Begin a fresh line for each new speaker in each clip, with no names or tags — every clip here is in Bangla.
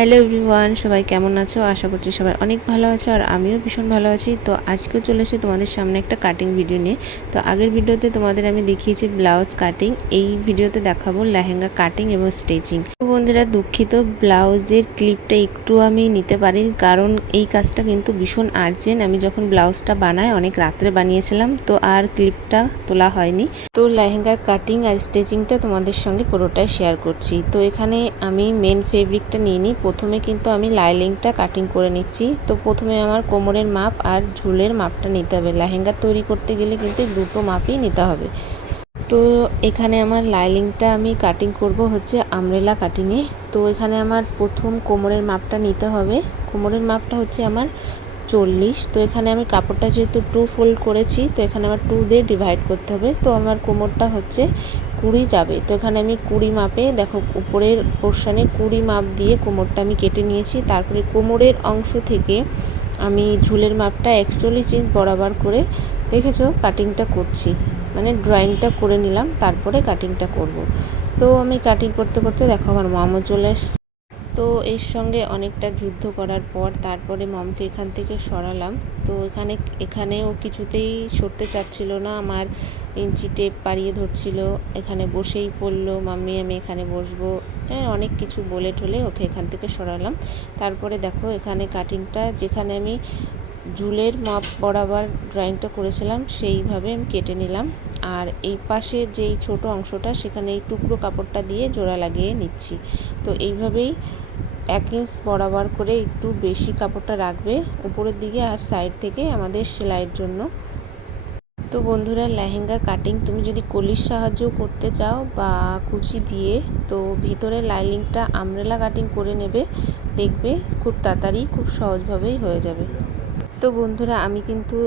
হ্যালো এভরিওয়ান, সবাই কেমন আছো? আশা করছি সবাই অনেক ভালো আছো আর আমিও ভীষণ ভালো আছি। তো আজকেও চলে এসে তোমাদের সামনে একটা কাটিং ভিডিও নিয়ে। তো আগের ভিডিওতে তোমাদের আমি দেখিয়েছি ব্লাউজ কাটিং এই ভিডিওতে দেখাবো লেহেঙ্গা কাটিং এবং স্টিচিং বন্ধুরা, দুঃখিত, ব্লাউজের ক্লিপটা একটু আমি নিতে পারি, কারণ এই কাজটা কিন্তু ভীষণ আর্জেন্ট আমি যখন ব্লাউজটা বানাই, অনেক রাত্রে বানিয়েছিলাম, তো আর ক্লিপটা তোলা হয়নি। তো লেহেঙ্গার কাটিং আর স্টিচিংটা তোমাদের সঙ্গে পুরোটাই শেয়ার করছি। তো এখানে আমি মেন ফেব্রিকটা নিয়ে নিই। প্রথমে কিন্তু আমি লাইলিংটা কাটিং করে নিচ্ছি। তো প্রথমে আমার কোমরের মাপ আর ঝুলের মাপটা নিতে হবে। লেহেঙ্গা তৈরি করতে গেলে কিন্তু দুটো মাপই নিতে হবে। তো এখানে আমার লাইলিংটা আমি কাটিং করব হচ্ছে আমরেলা কাটিংয়ে তো এখানে আমার প্রথম কোমরের মাপটা নিতে হবে। কোমরের মাপটা হচ্ছে আমার চল্লিশ। তো এখানে আমি কাপড়টা যেহেতু টু ফোল্ড করেছি, তো এখানে আমার টু দিয়ে ডিভাইড করতে হবে। তো আমার কোমরটা হচ্ছে কুড়ি যাবে। তো এখানে আমি কুড়ি মাপে, দেখো উপরের পোর্শনে কুড়ি মাপ দিয়ে কোমরটা আমি কেটে নিয়েছি। তারপরে কোমরের অংশ থেকে আমি ঝুলের মাপটা একচল্লিশ ইঞ্চ বরাবর করে, দেখেছ? কাটিংটা করছি। মানে ড্রয়িংটা করে নিলাম, তারপরে কাটিংটা করব। তো আমি কাটিং করতে করতে দেখো আমার মামও চলে এসছে। তো এর সঙ্গে অনেকটা যুদ্ধ করার পর তারপরে মমকে এখান থেকে সরালাম। তো এখানে এখানেও কিছুতেই সরতে চাচ্ছিল না, আমার ইঞ্চি টেপ পাড়িয়ে ধরছিল, এখানে বসেই পড়ল, মাম্মি, আমি এখানে বসবো। হ্যাঁ অনেক কিছু বলে ঠলে ওকে এখান থেকে সরালাম। তারপরে দেখো এখানে কাটিংটা যেখানে আমি ঝুলের মাপ বরাবর ড্রয়িংটা করেছিলাম, সেইভাবে আমি কেটে নিলাম। আর এই পাশে যেই ছোট অংশটা, সেখানে এই টুকরো কাপড়টা দিয়ে জোড়া লাগিয়ে নিচ্ছি। তো এইভাবেই এক ইঞ্চ বরাবর করে একটু বেশি কাপড়টা রাখবে উপরের দিকে আর সাইড থেকে আমাদের সেলাইয়ের জন্য। তো বন্ধুরা, লেহেঙ্গা কাটিং তুমি যদি কলির সাহায্য করতে চাও বা কুচি দিয়ে, তো ভিতরে লাইলিংটা আমরেলা কাটিং করে নেবে, দেখবে খুব তাড়াতাড়ি, খুব সহজভাবেই হয়ে যাবে। তো বন্ধুরা, আমি কিন্তু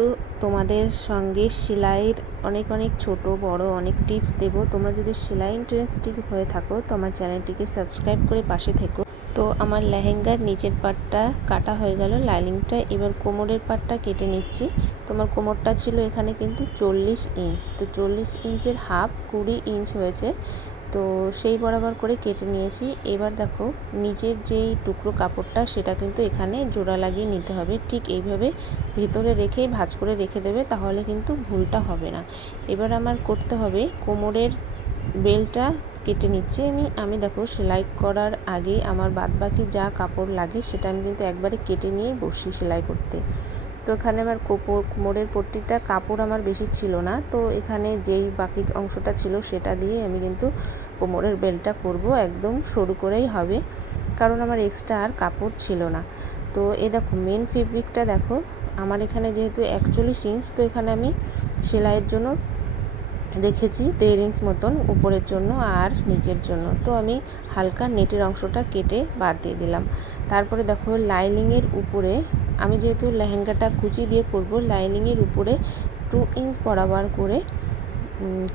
তোমাদের সঙ্গে সেলাইয়ের অনেক অনেক ছোট, বড় অনেক টিপস দেবো। তোমরা যদি সেলাই ইন্টারেস্টিং হয়ে থাকো, তো আমার চ্যানেলটিকে সাবস্ক্রাইব করে পাশে থেকো। তো আমার লেহেঙ্গার নিচের পাটটা কাটা হয়ে গেল, লাইনিংটা এবার কোমরের পাটটা কেটে নিচ্ছি। তোমার কোমরটা ছিল এখানে কিন্তু চল্লিশ ইঞ্চ, তো চল্লিশ ইঞ্চের হাফ কুড়ি ইঞ্চ হয়েছে। তো সেই বরাবর করে কেটে নিয়েছি। এবার দেখো নিচের যেই টুকরো কাপড়টা সেটা কিন্তু এখানে জোড়া লাগিয়ে নিতে হবে। ঠিক এইভাবে ভেতরে রেখেই ভাঁজ করে রেখে দেবে তাহলে কিন্তু ভুলটা হবে না। এবার আমার করতে হবে কোমরের বেলটা কেটে নিচ্ছি আমি। আমি দেখো, সেলাই করার আগে আমার বাদবাকি যা কাপড় লাগে সেটা আমি কিন্তু একবারে কেটে নিয়ে বসি সেলাই করতে। তো এখানে আমার কোমরের পট্টিটা কাপড় আমার বেশি ছিল না। তো এখানে যেই বাকি অংশটা ছিল সেটা দিয়ে আমি কিন্তু কোমরের বেলটা করব, একদম সরু করেই হবে। কারণ আমার এক্সট্রা আর কাপড় ছিল না। তো এ দেখো মেন ফেব্রিকটা দেখো, আমার এখানে যেহেতু একচল্লিশ ইঞ্চ তো এখানে আমি সেলাইয়ের জন্য রেখেছি, দেড় ইঞ্চ মতন উপরের জন্য আর নিচের জন্য। তো আমি হালকা নেটের অংশটা কেটে বাদ দিয়ে দিলাম। তারপরে দেখো লাইনিংয়ের উপরে আমি যেহেতু লেহেঙ্গাটা কুচি দিয়ে করব লাইনিংয়ের উপরে টু ইঞ্চ বরাবর করে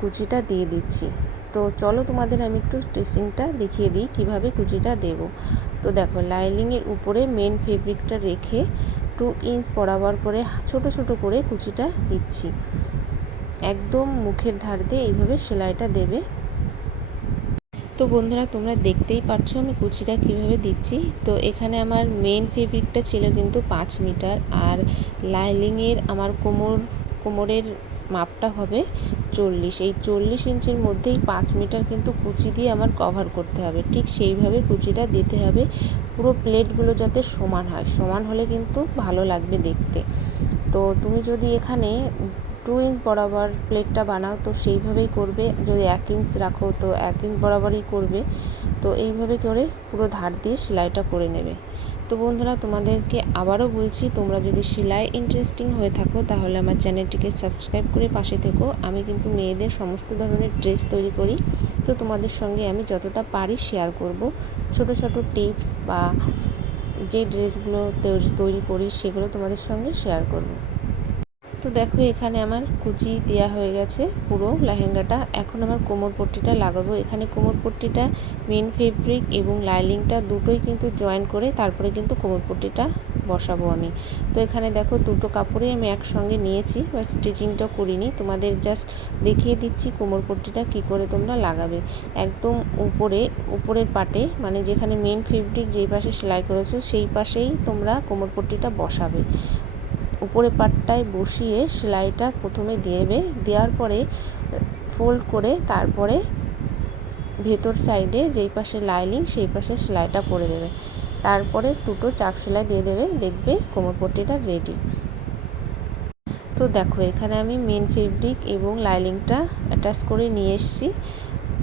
কুচিটা দিয়ে দিচ্ছি। তো চলো তোমাদের আমি একটু স্টিচিংটা দেখিয়ে দিই, কীভাবে কুচিটা দেব। তো দেখো লাইনিংয়ের উপরে মেন ফেব্রিকটা রেখে টু ইঞ্চ বরাবর করে ছোট ছোট করে কুচিটা দিচ্ছি। একদম মুখের ধার দিয়ে এইভাবে সেলাইটা দেবে। তো বন্ধুরা, তোমরা দেখতেই পাচ্ছ আমি কুচিটা কীভাবে দিচ্ছি। তো এখানে আমার মেন ফেব্রিকটা ছিল কিন্তু পাঁচ মিটার, আর লাইলিংয়ের আমার কোমর, কোমরের মাপটা হবে চল্লিশ। এই চল্লিশ ইঞ্চির মধ্যেই পাঁচ মিটার কিন্তু কুচি দিয়ে আমার কভার করতে হবে। ঠিক সেইভাবে কুচিটা দিতে হবে। পুরো প্লেটগুলো যাতে সমান হয়। সমান হলে কিন্তু ভালো লাগবে দেখতে। তো তুমি যদি এখানে টু ইঞ্চ বরাবর প্লেটটা বানাও, তো সেইভাবেই করবে। যদি এক ইঞ্চ রাখো, তো এক ইঞ্চ বরাবরই করবে। তো এইভাবে করে পুরো ধার দিয়ে সেলাইটা করে নেবে। তো বন্ধুরা, তোমাদেরকে আবারও বলছি, তোমরা যদি সেলাই ইন্টারেস্টিং হয়ে থাকো, তাহলে আমার চ্যানেলটিকে সাবস্ক্রাইব করে পাশে থেকো। আমি কিন্তু মেয়েদের সমস্ত ধরনের ড্রেস তৈরি করি। তো তোমাদের সঙ্গে আমি যতটা পারি শেয়ার করব। ছোট ছোট টিপস বা যে ড্রেসগুলো তৈরি করি, সেগুলো তোমাদের সঙ্গে শেয়ার করব। তো দেখো এখানে আমার কুচি দেওয়া হয়ে গেছে পুরো লেহেঙ্গাটা। এখন আমার কোমর পট্টিটা লাগাবো। এখানে কোমর পট্টিটা মেন ফেব্রিক এবং লাইলিংটা দুটোই কিন্তু জয়েন করে তারপরে কিন্তু কোমর পট্টিটা বসাবো আমি। তো এখানে দেখো দুটো কাপড়ই আমি একসঙ্গে নিয়েছি বা স্টিচিংটা করিনি। তোমাদের জাস্ট দেখিয়ে দিচ্ছি কোমর পট্টিটা কী করে তোমরা লাগাবে। একদম উপরে, উপরের পাটে মানে যেখানে মেন ফেব্রিক যেই পাশে সেলাই করেছ, সেই পাশেই তোমরা কোমর পট্টিটা বসাবে। উপরে পাটটায় বসিয়ে সেলাইটা প্রথমে দেবে দেওয়ার পরে ফোল্ড করে তারপরে ভেতর সাইডে যেই পাশে লাইলিং সেই পাশে সেলাইটা করে দেবে। তারপরে দুটো চাপ সেলাই দিয়ে দেবে, দেখবে কোমরপট্টিটা রেডি তো দেখো, এখানে আমি মেন ফেব্রিক এবং লাইলিংটা অ্যাটাচ করে নিয়ে এসেছি।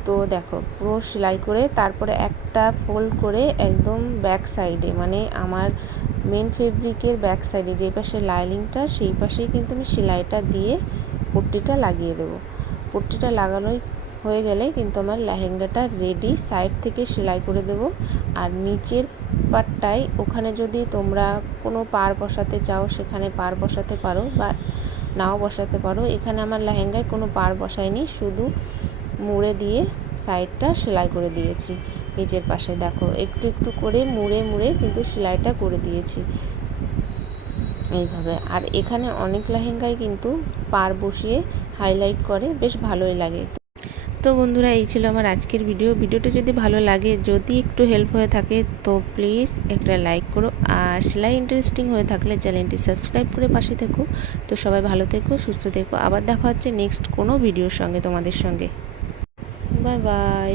তো দেখো, পুরো সেলাই করে তারপরে একটা ফোল্ড করে একদম ব্যাক সাইডে মানে আমার মেন ফেব্রিকের ব্যাক সাইডে যে পাশে লাইলিংটা সেই পাশেই কিন্তু আমি সেলাইটা দিয়ে পট্টিটা লাগিয়ে দেবো। পট্টিটা লাগানোই হয়ে গেলে কিন্তু আমার লেহেঙ্গাটা রেডি সাইড থেকে সেলাই করে দেব। আর নিচের পাটটায় ওখানে যদি তোমরা কোনো পার বসাতে চাও, সেখানে পার বসাতে পারো বা নাও বসাতে পারো। এখানে আমার লেহেঙ্গায় কোনো পার বসায়নি, শুধু মুড়ে দিয়ে সাইডটা সেলাই করে দিয়েছি। নিচের পাশে দেখো, একটু একটু করে মুড়ে মুড়ে কিন্তু সেলাইটা করে দিয়েছি। এইভাবে। আর এখানে অনেক লেহেঙ্গায় কিন্তু পার বসিয়ে হাইলাইট করে, বেশ ভালোই লাগে। তো বন্ধুরা, এই ছিল আমার আজকের ভিডিও ভিডিওটা যদি ভালো লাগে, যদি একটু হেল্প হয়ে থাকে, তো প্লিজ একটা লাইক করো। আর সেলাই ইন্টারেস্টিং হয়ে থাকলে চ্যানেলটি সাবস্ক্রাইব করে পাশে থেকো। তো সবাই ভালো থেকো, সুস্থ থেকো। আবার দেখা হচ্ছে নেক্সট কোনো ভিডিওর সঙ্গে তোমাদের সঙ্গে। Bye bye